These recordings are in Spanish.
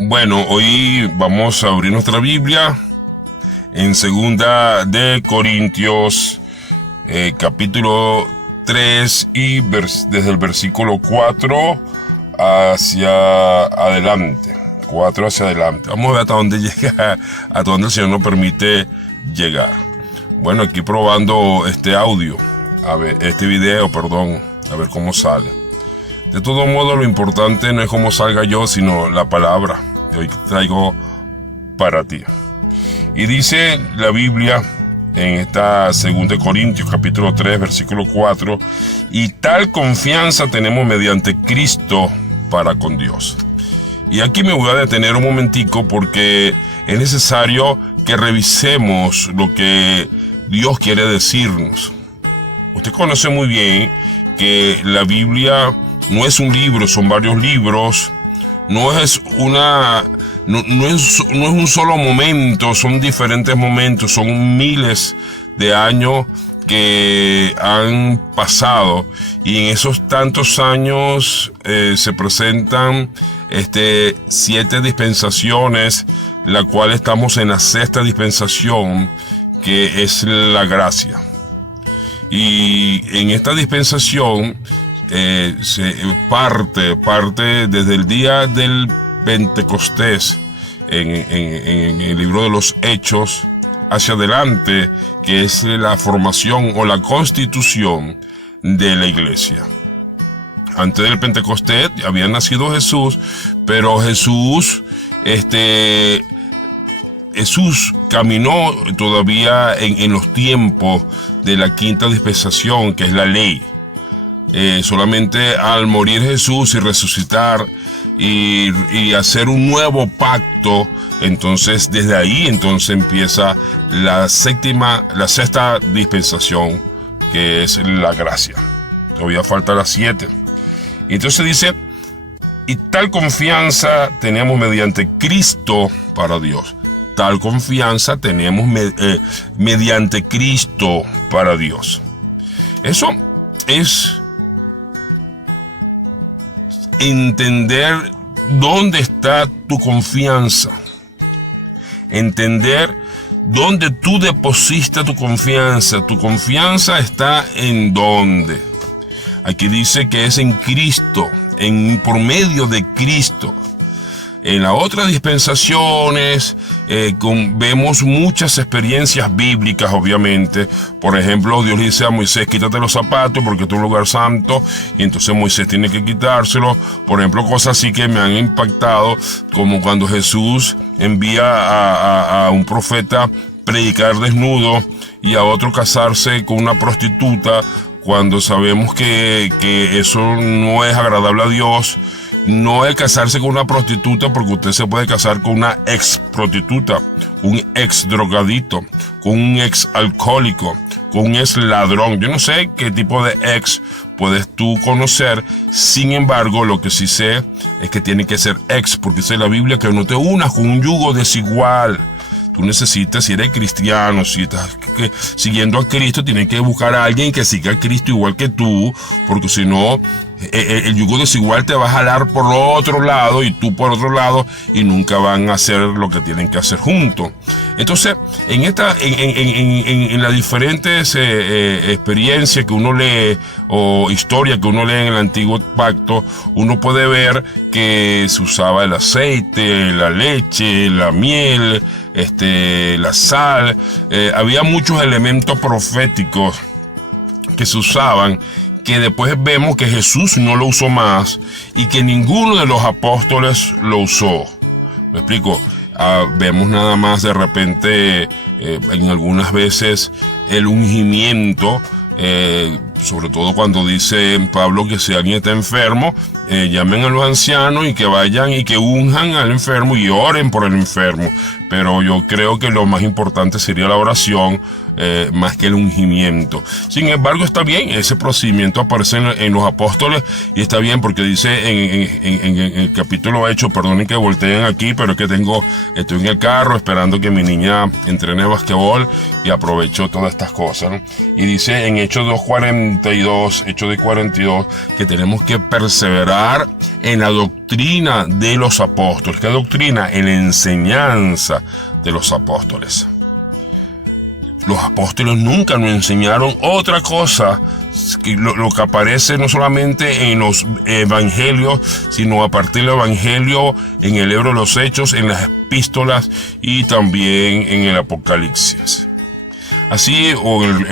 Bueno, hoy vamos a abrir nuestra Biblia en Segunda de Corintios, capítulo 3 y desde el versículo 4 hacia adelante. 4 hacia adelante. Vamos a ver hasta dónde llega, hasta dónde el Señor nos permite llegar. Bueno, aquí probando este audio, a ver, este video, perdón, a ver cómo sale. De todo modo, lo importante no es cómo salga yo, sino la palabra que hoy traigo para ti. Y dice la Biblia en esta 2 Corintios capítulo 3 versículo 4: y tal confianza tenemos mediante Cristo para con Dios. Y aquí me voy a detener un momentico porque es necesario que revisemos lo que Dios quiere decirnos. Usted conoce muy bien que la Biblia no es un libro, son varios libros. No es un solo momento, son diferentes momentos, son miles de años que han pasado, y en esos tantos años se presentan 7 dispensaciones, la cual estamos en la 6ª dispensación, que es la gracia. Y en esta dispensación se parte desde el día del Pentecostés en el libro de los Hechos hacia adelante, que es la formación o la constitución de la iglesia. Antes del Pentecostés había nacido Jesús, pero Jesús caminó todavía en los tiempos de la 5ª dispensación, que es la ley. Solamente al morir Jesús y resucitar y hacer un nuevo pacto, entonces desde ahí empieza la 6ª dispensación, que es la gracia. Todavía falta la 7. Entonces dice: y tal confianza tenemos mediante Cristo para Dios. Tal confianza tenemos mediante Cristo para Dios. Eso es entender dónde está tu confianza. Entender dónde tú depositas tu confianza. Tu confianza está en dónde. Aquí dice que es en Cristo, por medio de Cristo. En las otras dispensaciones vemos muchas experiencias bíblicas, obviamente. Por ejemplo, Dios le dice a Moisés: quítate los zapatos porque este es un lugar santo, y entonces Moisés tiene que quitárselo. Por ejemplo, cosas así que me han impactado, como cuando Jesús envía a un profeta predicar desnudo y a otro casarse con una prostituta, cuando sabemos que eso no es agradable a Dios. No es casarse con una prostituta, porque usted se puede casar con una ex prostituta, un ex drogadito, con un ex alcohólico, con un ex ladrón. Yo no sé qué tipo de ex puedes tú conocer. Sin embargo, lo que sí sé es que tiene que ser ex, porque dice la Biblia que no te unas con un yugo desigual. Tú necesitas, si eres cristiano, si estás siguiendo a Cristo, tienes que buscar a alguien que siga a Cristo igual que tú, porque si no, el yugo desigual te va a jalar por otro lado y tú por otro lado, y nunca van a hacer lo que tienen que hacer juntos. Entonces, en las diferentes experiencias que uno lee, o historias que uno lee en el Antiguo Pacto, uno puede ver que se usaba el aceite, la leche, la miel, la sal. Había muchos elementos proféticos que se usaban, que después vemos que Jesús no lo usó más y que ninguno de los apóstoles lo usó. ¿Me explico? Vemos nada más de repente en algunas veces el ungimiento, sobre todo cuando dice Pablo que si alguien está enfermo, llamen a los ancianos y que vayan y que unjan al enfermo y oren por el enfermo. Pero yo creo que lo más importante sería la oración, más que el ungimiento. Sin embargo, está bien, ese procedimiento aparece en los apóstoles, y está bien porque dice en el capítulo Hechos, perdonen que volteen aquí, pero es que estoy en el carro esperando que mi niña entrene basquetbol y aprovecho todas estas cosas, ¿no? Y dice en Hechos 2:42, Hechos de 42, que tenemos que perseverar en la doctrina doctrina de los apóstoles. ¿Qué doctrina? En la enseñanza de los apóstoles. Los apóstoles nunca nos enseñaron otra cosa que lo que aparece no solamente en los evangelios, sino a partir del evangelio, en el libro de los Hechos, en las epístolas y también en el Apocalipsis. Así, o en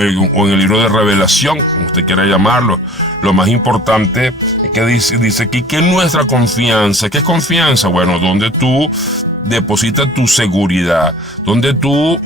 el libro de Revelación, como usted quiera llamarlo. Lo más importante es que dice aquí que nuestra confianza, ¿qué es confianza? Bueno, donde tú depositas tu seguridad, donde tú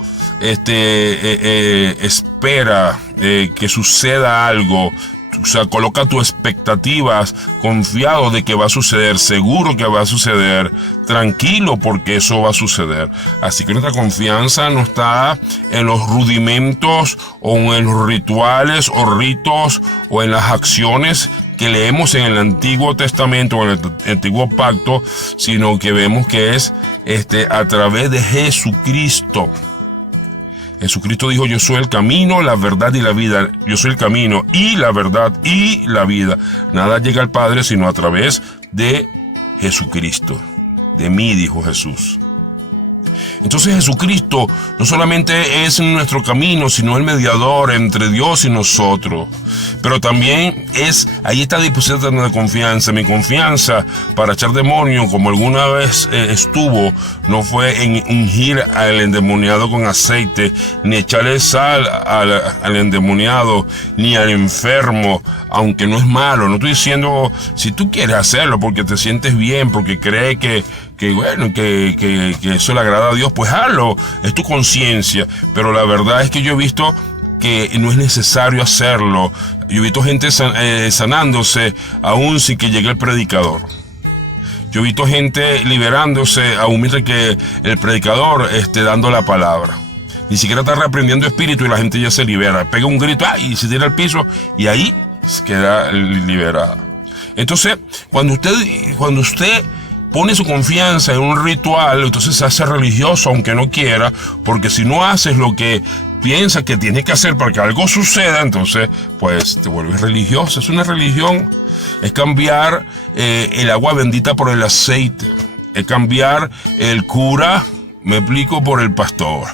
espera que suceda algo, o sea, coloca tus expectativas, confiado de que va a suceder, seguro que va a suceder, tranquilo porque eso va a suceder. Así que nuestra confianza no está en los rudimentos o en los rituales o ritos o en las acciones que leemos en el Antiguo Testamento o en el Antiguo Pacto, sino que vemos que es a través de Jesucristo. Jesucristo dijo: yo soy el camino, la verdad y la vida. Yo soy el camino y la verdad y la vida. Nada llega al Padre sino a través de Jesucristo. De mí, dijo Jesús. Entonces Jesucristo no solamente es nuestro camino, sino el mediador entre Dios y nosotros. Pero también ahí está depositada la confianza. Mi confianza para echar demonios, como alguna vez estuvo, no fue en ungir al endemoniado con aceite, ni echarle sal al endemoniado, ni al enfermo, aunque no es malo. No estoy diciendo, si tú quieres hacerlo porque te sientes bien, porque crees que eso le agrada a Dios, pues hazlo, es tu conciencia. Pero la verdad es que yo he visto que no es necesario hacerlo. Yo he visto gente sanándose aún sin que llegue el predicador. Yo he visto gente liberándose aún mientras que el predicador esté dando la palabra. Ni siquiera está reprendiendo espíritu y la gente ya se libera. Pega un grito y se tira al piso y ahí queda liberada. Entonces, cuando usted pone su confianza en un ritual, entonces se hace religioso aunque no quiera, porque si no haces lo que piensas que tienes que hacer para que algo suceda, entonces pues te vuelves religioso. Es una religión, es cambiar el agua bendita por el aceite, es cambiar el cura, me explico, por el pastor.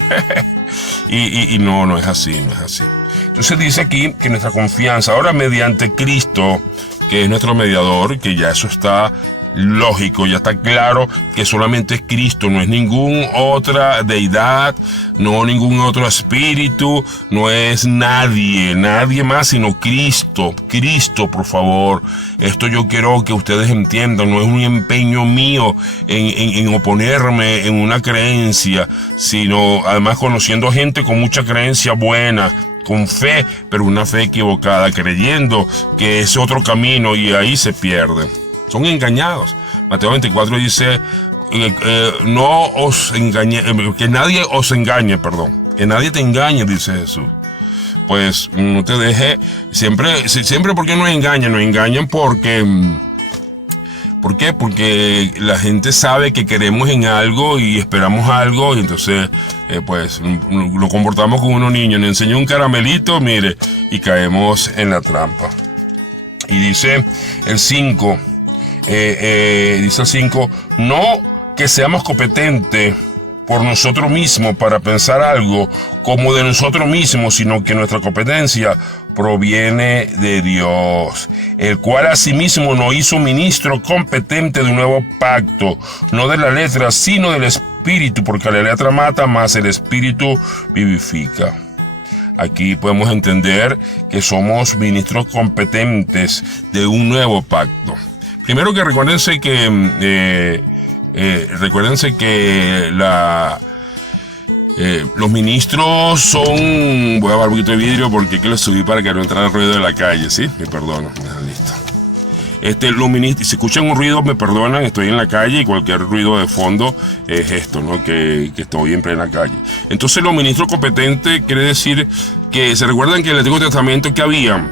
y no es así, no es así. Entonces dice aquí que nuestra confianza ahora mediante Cristo, que es nuestro mediador, que ya eso está lógico, ya está claro que solamente es Cristo, no es ninguna otra deidad, no ningún otro espíritu, no es nadie más sino Cristo. Cristo, por favor. Esto yo quiero que ustedes entiendan, no es un empeño mío en oponerme en una creencia, sino además conociendo gente con mucha creencia buena, con fe, pero una fe equivocada, creyendo que es otro camino y ahí se pierden. Son engañados. Mateo 24 dice, no os engañe, que nadie os engañe, que nadie te engañe, dice Jesús. Pues no te deje, siempre porque nos engañan porque, ¿por qué? Porque la gente sabe que queremos en algo y esperamos algo y entonces pues lo comportamos como unos niños. Nos enseñó un caramelito, mire, y caemos en la trampa. Y dice el 5, no que seamos competentes por nosotros mismos para pensar algo como de nosotros mismos, sino que nuestra competencia proviene de Dios, el cual asimismo nos hizo ministro competente de un nuevo pacto, no de la letra, sino del espíritu, porque la letra mata, mas el espíritu vivifica. Aquí podemos entender que somos ministros competentes de un nuevo pacto. Primero que recuérdense que los ministros son... Voy a bajar un poquito de vidrio porque que lo subí para que no entrara el ruido de la calle, ¿sí? Me perdono. Listo. Los ministros, si escuchan un ruido, me perdonan, estoy en la calle y cualquier ruido de fondo es esto, ¿no? Que estoy en plena calle. Entonces, los ministros competentes quiere decir que se recuerdan que en el Antiguo Testamento que habían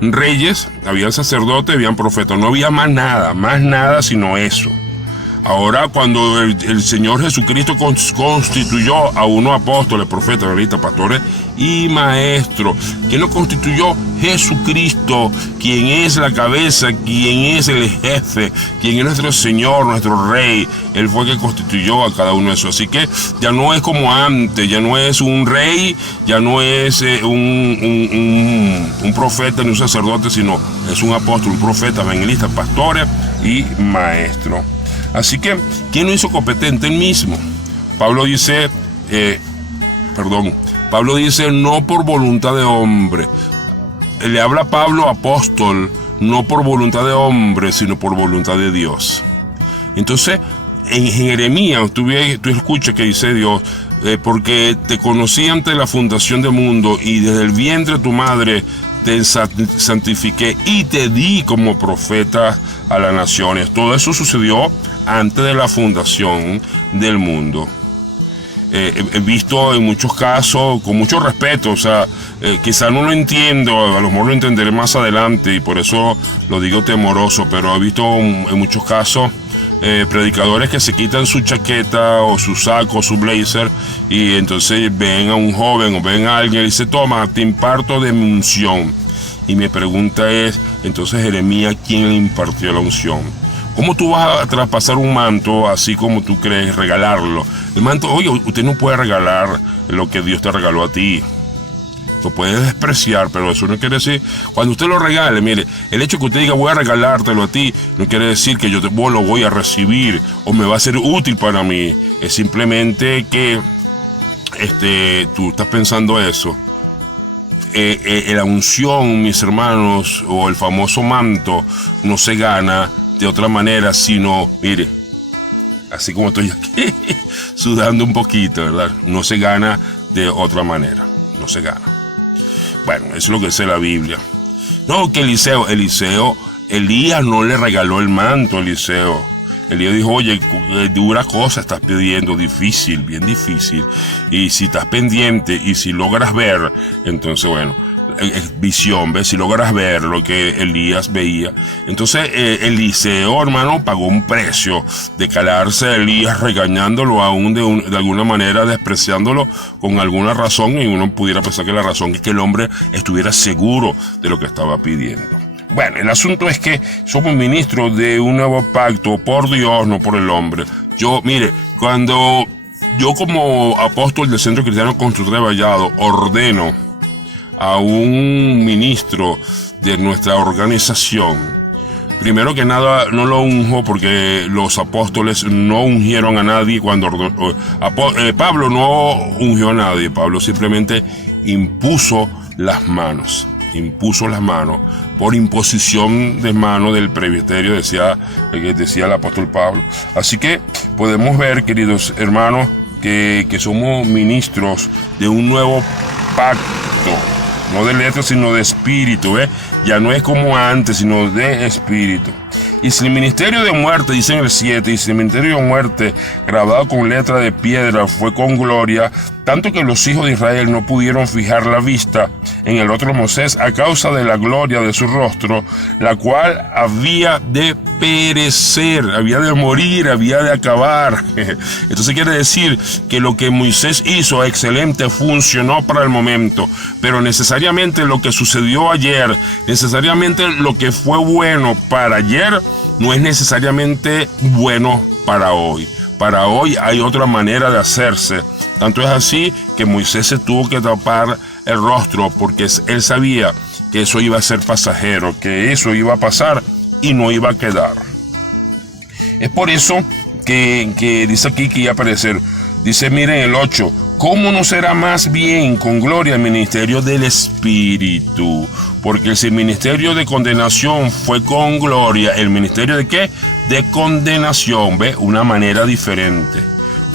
reyes, habían sacerdotes, habían profetas, no había más nada sino eso. Ahora, cuando el Señor Jesucristo constituyó a unos apóstoles, profetas, evangelistas, pastores y maestros, ¿quién lo constituyó? Jesucristo, quien es la cabeza, quien es el jefe, quien es nuestro Señor, nuestro Rey. Él fue el que constituyó a cada uno de esos. Así que ya no es como antes, ya no es un rey, ya no es un profeta ni un sacerdote, sino es un apóstol, un profeta, evangelista, pastores y maestro. Así que, ¿quién lo hizo competente? Él mismo. Pablo dice, no por voluntad de hombre. Le habla a Pablo, apóstol, no por voluntad de hombre, sino por voluntad de Dios. Entonces, en Jeremías, tú escuchas que dice Dios, porque te conocí antes de la fundación del mundo y desde el vientre de tu madre te santifiqué y te di como profeta a las naciones. Todo eso sucedió antes de la fundación del mundo. He visto en muchos casos, con mucho respeto, o sea, quizá no lo entiendo, a lo mejor lo entenderé más adelante y por eso lo digo temoroso, pero he visto en muchos casos predicadores que se quitan su chaqueta o su saco, su blazer, y entonces ven a un joven o ven a alguien y dice, toma, te imparto de mi unción. Y mi pregunta es, entonces Jeremías, ¿quién le impartió la unción? ¿Cómo tú vas a traspasar un manto así como tú crees, regalarlo? El manto, oye, usted no puede regalar lo que Dios te regaló a ti. Lo puedes despreciar, pero eso no quiere decir, cuando usted lo regale, mire, el hecho que usted diga voy a regalártelo a ti, no quiere decir que yo lo voy a recibir o me va a ser útil para mí. Es simplemente que tú estás pensando eso. La unción, mis hermanos, o el famoso manto, no se gana de otra manera, sino, mire, así como estoy aquí, sudando un poquito, ¿verdad? No se gana de otra manera, no se gana. Bueno, eso es lo que dice la Biblia. No, que Elías no le regaló el manto a Eliseo. Elías dijo, oye, dura cosa estás pidiendo, difícil, bien difícil. Y si estás pendiente y si logras ver, entonces bueno, visión, ¿ves? Si logras ver lo que Elías veía. Entonces Eliseo, hermano, pagó un precio de calarse a Elías, regañándolo aún de alguna manera, despreciándolo con alguna razón, y uno pudiera pensar que la razón es que el hombre estuviera seguro de lo que estaba pidiendo. Bueno, el asunto es que somos ministros de un nuevo pacto por Dios, no por el hombre. Mire, cuando yo como apóstol del Centro Cristiano Constructor de Vallado ordeno a un ministro de nuestra organización, primero que nada no lo unjo porque los apóstoles no ungieron a nadie cuando Pablo no ungió a nadie. Pablo simplemente impuso las manos por imposición de mano del presbiterio, decía el apóstol Pablo. Así que podemos ver, queridos hermanos, que somos ministros de un nuevo pacto, no de letras sino de espíritu, ya no es como antes, sino de espíritu. Y si el ministerio de muerte, dice en el 7, y si el ministerio de muerte grabado con letra de piedra fue con gloria, tanto que los hijos de Israel no pudieron fijar la vista en el otro Moisés a causa de la gloria de su rostro, la cual había de perecer, había de morir, había de acabar. Entonces quiere decir que lo que Moisés hizo excelente funcionó para el momento, pero necesariamente lo que sucedió ayer, necesariamente lo que fue bueno para ayer, no es necesariamente bueno para hoy. Para hoy hay otra manera de hacerse. Tanto es así que Moisés se tuvo que tapar el rostro porque él sabía que eso iba a ser pasajero, que eso iba a pasar y no iba a quedar. Es por eso que dice aquí que iba a aparecer. Dice, miren el 8, ¿cómo no será más bien con gloria el ministerio del Espíritu? Porque si el ministerio de condenación fue con gloria, ¿el ministerio de qué? De condenación, ¿ve? Una manera diferente.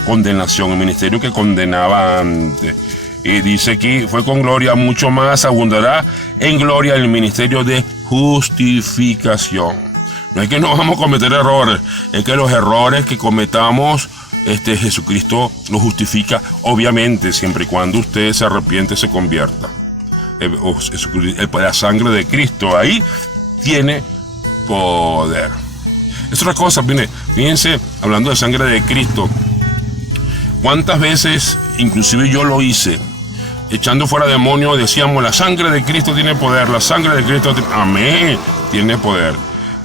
Condenación, el ministerio que condenaba antes. Y dice aquí, fue con gloria, mucho más abundará en gloria el ministerio de justificación. No es que no vamos a cometer errores, es que los errores que cometamos, Jesucristo lo justifica, obviamente, siempre y cuando usted se arrepiente, se convierta. La sangre de Cristo ahí tiene poder. Es otra cosa, fíjense, hablando de sangre de Cristo, cuántas veces, inclusive yo lo hice, echando fuera demonios, decíamos, la sangre de Cristo tiene poder, la sangre de Cristo, amén, tiene poder.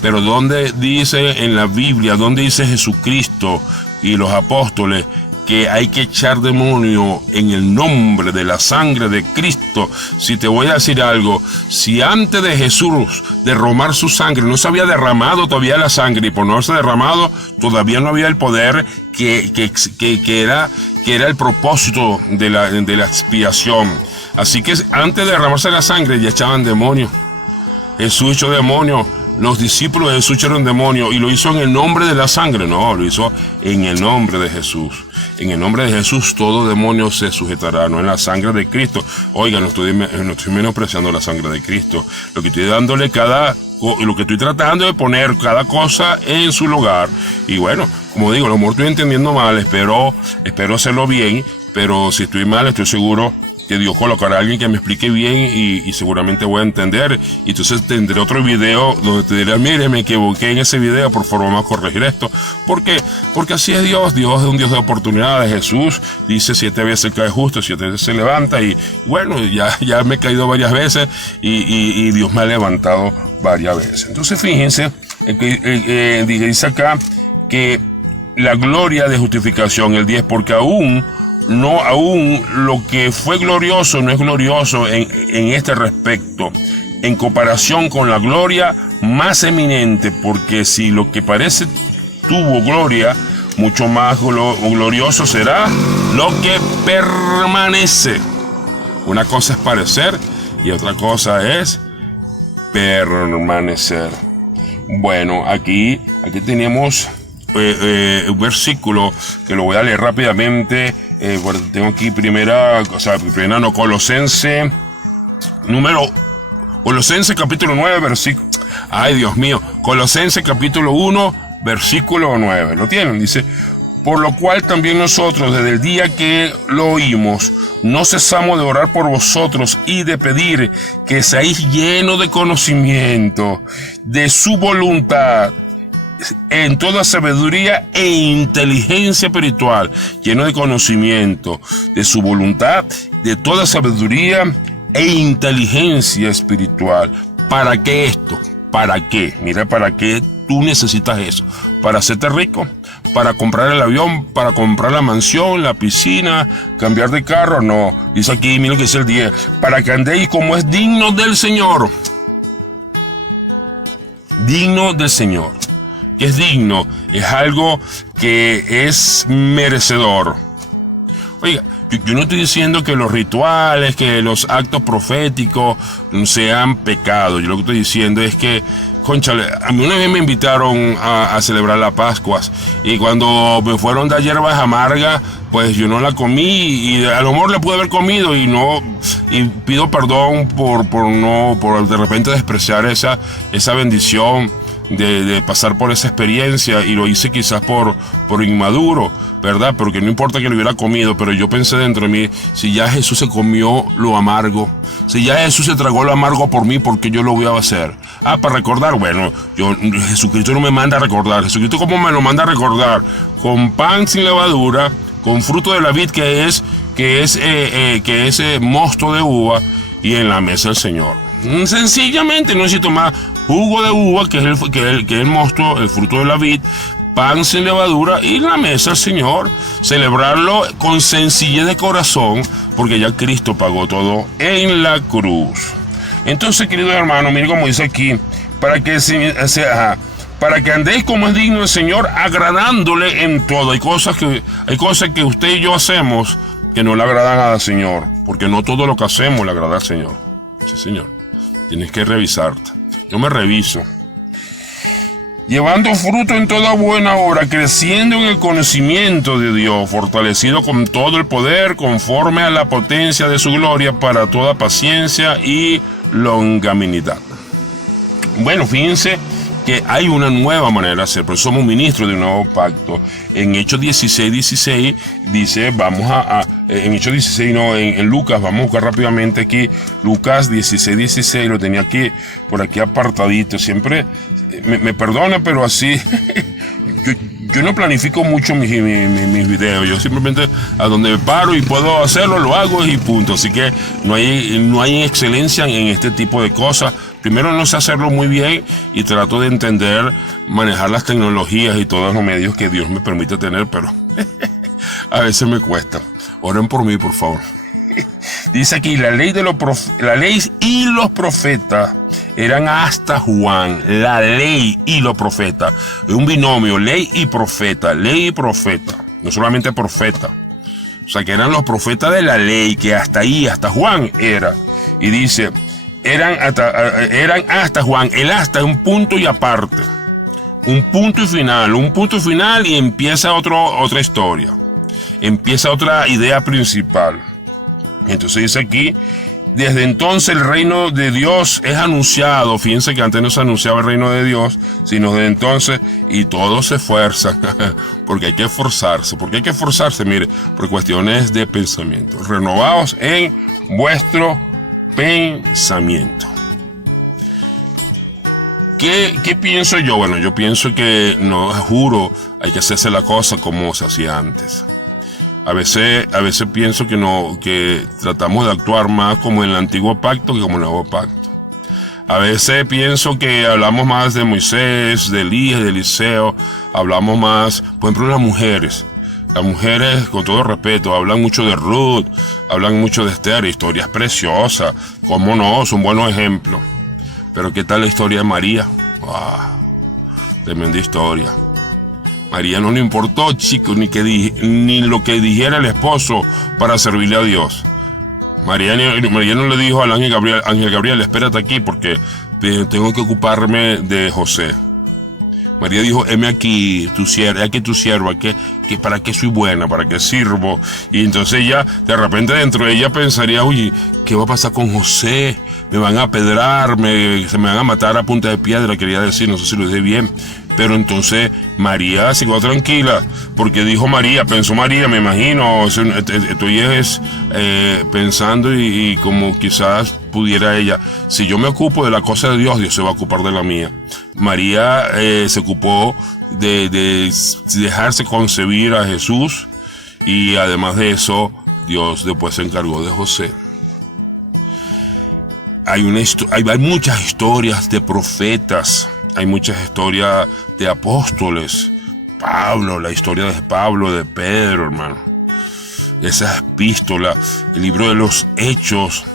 Pero ¿dónde dice en la Biblia, dónde dice Jesucristo y los apóstoles que hay que echar demonio en el nombre de la sangre de Cristo? Si te voy a decir algo, si antes de Jesús derramar su sangre no se había derramado todavía la sangre, y por no haberse derramado todavía no había el poder que era el propósito de la expiación. Así que antes de derramarse la sangre ya echaban demonios. Jesús echó demonios. Los discípulos de Jesús echaron demonios, y lo hizo en el nombre de la sangre. No, lo hizo en el nombre de Jesús. En el nombre de Jesús todo demonio se sujetará, no en la sangre de Cristo. Oiga, no estoy menospreciando la sangre de Cristo. Lo que estoy dándole lo que estoy tratando de poner cada cosa en su lugar. Y bueno, como digo, a lo mejor estoy entendiendo mal, espero hacerlo bien, pero si estoy mal, estoy seguro que Dios colocará a alguien que me explique bien y seguramente voy a entender. Y entonces tendré otro video donde te diré, mire, me equivoqué en ese video, por favor vamos a corregir esto. Porque así es Dios. Dios es un Dios de oportunidades. Jesús dice 7 veces cae justo, 7 veces se levanta. Y bueno, ya me he caído varias veces y Dios me ha levantado varias veces. Entonces fíjense, dice acá que la gloria de justificación, el 10, porque aún lo que fue glorioso no es glorioso en este respecto, en comparación con la gloria más eminente, porque si lo que parece tuvo gloria, mucho más glorioso será lo que permanece. Una cosa es parecer y otra cosa es permanecer. Bueno, aquí tenemos un versículo que lo voy a leer rápidamente. Tengo aquí Colosense capítulo 9, versículo. Ay, Dios mío. Colosense capítulo 1, versículo 9. ¿Lo tienen? Dice: por lo cual también nosotros, desde el día que lo oímos, no cesamos de orar por vosotros y de pedir que seáis llenos de conocimiento de su voluntad, en toda sabiduría e inteligencia espiritual, lleno de conocimiento de su voluntad, de toda sabiduría e inteligencia espiritual. ¿Para qué esto? ¿Para qué? Mira, ¿para qué tú necesitas eso? ¿Para hacerte rico? ¿Para comprar el avión? ¿Para comprar la mansión, la piscina, cambiar de carro? No, dice aquí, mira lo que dice el 10, para que andéis como es digno del Señor. Digno del Señor. Que es digno, es algo que es merecedor. Oiga, yo no estoy diciendo que los rituales, que los actos proféticos sean pecados. Yo lo que estoy diciendo es que, cónchale, a mí una vez me invitaron a celebrar las Pascuas, y cuando me fueron de hierbas amargas, pues yo no la comí, y a lo mejor la pude haber comido y pido perdón por de repente despreciar esa bendición de pasar por esa experiencia, y lo hice quizás por inmaduro, ¿verdad? Pero que no importa que lo hubiera comido, pero yo pensé dentro de mí, si ya Jesús se comió lo amargo, si ya Jesús se tragó lo amargo por mí, ¿por qué yo lo voy a hacer? Para recordar. Bueno, Jesucristo no me manda a recordar. Jesucristo, ¿cómo me lo manda a recordar? Con pan sin levadura, con fruto de la vid que es mosto de uva, y en la mesa del Señor. Sencillamente no necesito más jugo de uva, que es el mosto, el fruto de la vid, pan sin levadura, y la mesa del Señor. Celebrarlo con sencillez de corazón, porque ya Cristo pagó todo en la cruz. Entonces, querido hermano, mire cómo dice aquí, para que andéis como es digno del Señor, agradándole en todo. Hay cosas que usted y yo hacemos que no le agradan al Señor, porque no todo lo que hacemos le agrada al Señor. Sí, Señor. Tienes que revisarte. Yo me reviso. Llevando fruto en toda buena obra, creciendo en el conocimiento de Dios, fortalecido con todo el poder, conforme a la potencia de su gloria, para toda paciencia y longanimidad. Bueno, fíjense que hay una nueva manera de hacer, pero somos ministros de un nuevo pacto. En Hechos 16 dice, en Lucas, vamos a buscar rápidamente aquí, Lucas 16, lo tenía aquí, por aquí apartadito, siempre me perdona, pero así, yo no planifico mucho mis videos. Yo simplemente a donde me paro y puedo hacerlo, lo hago y punto. Así que no hay excelencia en este tipo de cosas. Primero, no sé hacerlo muy bien y trato de entender, manejar las tecnologías y todos los medios que Dios me permite tener, pero a veces me cuesta. Oren por mí, por favor. Dice aquí, la ley y los profetas eran hasta Juan. La ley y los profetas. Es un binomio, ley y profeta. Ley y profeta. No solamente profeta. O sea, que eran los profetas de la ley, que hasta ahí, hasta Juan era. Y dice, eran hasta Juan. El hasta es un punto y aparte. Un punto y final y empieza otra historia. Empieza otra idea principal. Entonces dice aquí, desde entonces el reino de Dios es anunciado. Fíjense que antes no se anunciaba el reino de Dios, sino desde entonces, y todos se esfuerzan, porque hay que esforzarse. ¿Por qué hay que esforzarse? Mire, por cuestiones de pensamiento. Renovaos en vuestro pensamiento. ¿Qué pienso yo? Bueno, yo pienso que, no, juro, hay que hacerse la cosa como se hacía antes. A veces pienso que tratamos de actuar más como en el antiguo pacto que como en el nuevo pacto. A veces pienso que hablamos más de Moisés, de Elías, de Eliseo, hablamos más, por ejemplo, las mujeres. Las mujeres, con todo respeto, hablan mucho de Ruth, hablan mucho de Esther, historias preciosas, cómo no, son buenos ejemplos. Pero ¿qué tal la historia de María? ¡Wow! Tremenda historia. María no le importó, chicos, ni lo que dijera el esposo para servirle a Dios. María no le dijo al ángel Gabriel, espérate aquí porque tengo que ocuparme de José. María dijo, heme aquí tu sierva, que para qué soy buena, para qué sirvo. Y entonces ella, de repente dentro de ella pensaría, oye, ¿qué va a pasar con José? Me van a apedrar, se me van a matar a punta de piedra, quería decir, no sé si lo dije bien. Pero entonces María se quedó tranquila, porque pensó María, me imagino, estoy pensando y como quizás pudiera ella, si yo me ocupo de la cosa de Dios, Dios se va a ocupar de la mía. María se ocupó de dejarse concebir a Jesús y además de eso, Dios después se encargó de José. Hay muchas historias de profetas. Hay muchas historias de apóstoles. Pablo, la historia de Pablo, de Pedro, hermano. Esas epístolas, el libro de los Hechos.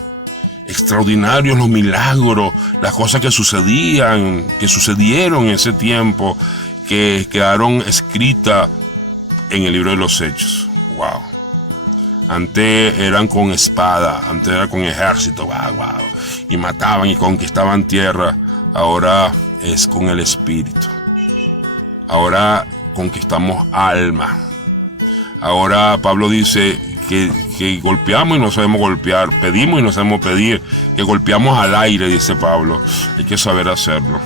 Extraordinarios los milagros, las cosas que sucedieron en ese tiempo, que quedaron escritas en el libro de los Hechos. Wow. Antes eran con espada, antes era con ejército, wow. Y mataban y conquistaban tierra. Ahora es con el Espíritu. Ahora conquistamos alma. Ahora Pablo dice que golpeamos y no sabemos golpear, pedimos y no sabemos pedir, que golpeamos al aire, dice Pablo. Hay que saber hacerlo.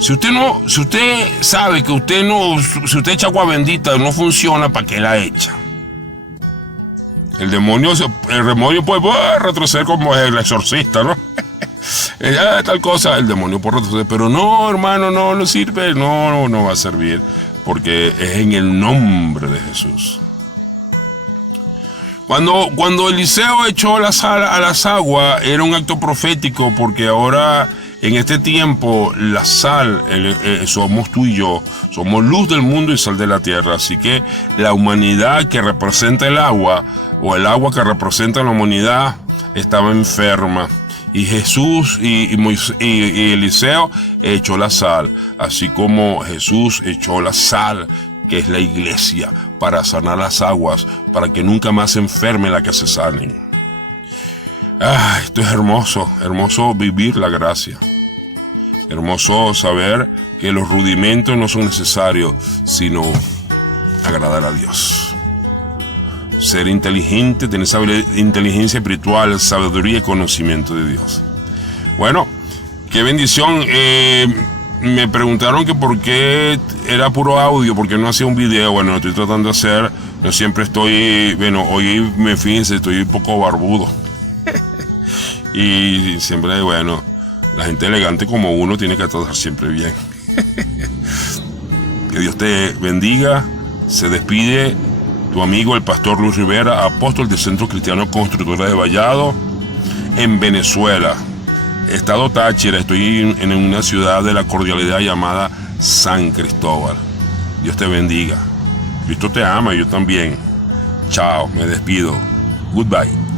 Si usted sabe que si usted echa agua bendita no funciona, ¿para qué la echa? El demonio puede retroceder como el exorcista, ¿no? Tal cosa, el demonio puede retroceder, pero no, hermano, no sirve, no va a servir, porque es en el nombre de Jesús. Cuando Eliseo echó la sal a las aguas, era un acto profético, porque ahora, en este tiempo, la sal somos tú y yo, somos luz del mundo y sal de la tierra, así que la humanidad que representa el agua, o el agua que representa la humanidad, estaba enferma. Y Jesús y Eliseo echó la sal, así como Jesús echó la sal, que es la iglesia, para sanar las aguas, para que nunca más se enferme la que se sanen. Esto es hermoso vivir la gracia. Hermoso saber que los rudimentos no son necesarios, sino agradar a Dios. Ser inteligente, tener inteligencia espiritual, sabiduría y conocimiento de Dios. Bueno, qué bendición. Me preguntaron que por qué era puro audio, por qué no hacía un video. Bueno, estoy tratando de hacer. Yo siempre estoy, hoy fíjense, estoy un poco barbudo. Y siempre, la gente elegante como uno tiene que tratar siempre bien. Que Dios te bendiga. Se despide tu amigo el pastor Luis Rivera, apóstol del Centro Cristiano Constructora de Vallado, en Venezuela, estado Táchira. Estoy en una ciudad de la cordialidad llamada San Cristóbal. Dios te bendiga. Cristo te ama y yo también. Chao, me despido. Goodbye.